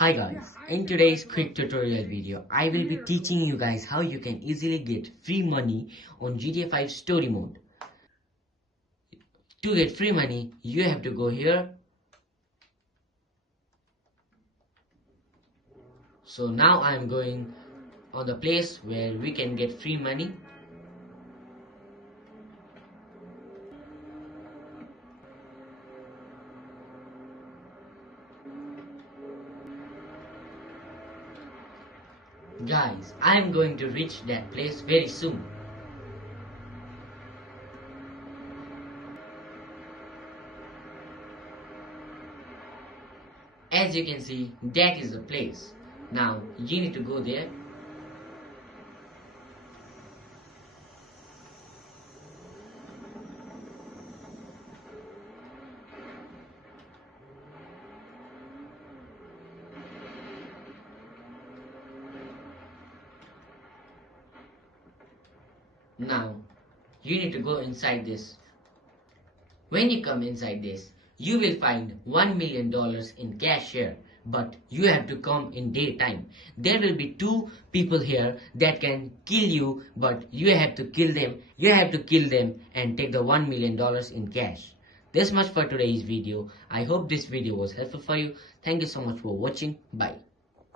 Hi guys, in today's quick tutorial video, I will be teaching you guys how you can easily get free money on GTA 5 story mode. To get free money, you have to go here. So now I am going on the place where we can get free money. Guys, I am going to reach that place very soon. As you can see, that is the place. Now, you need to go there. Now, you need to go inside this. When you come inside this, you will find $1 million in cash here. But you have to come in daytime. There will be two people here that can kill you, but you have to kill them. You have to kill them and take the $1 million in cash. This much for today's video. I hope this video was helpful for you. Thank you so much for watching. Bye.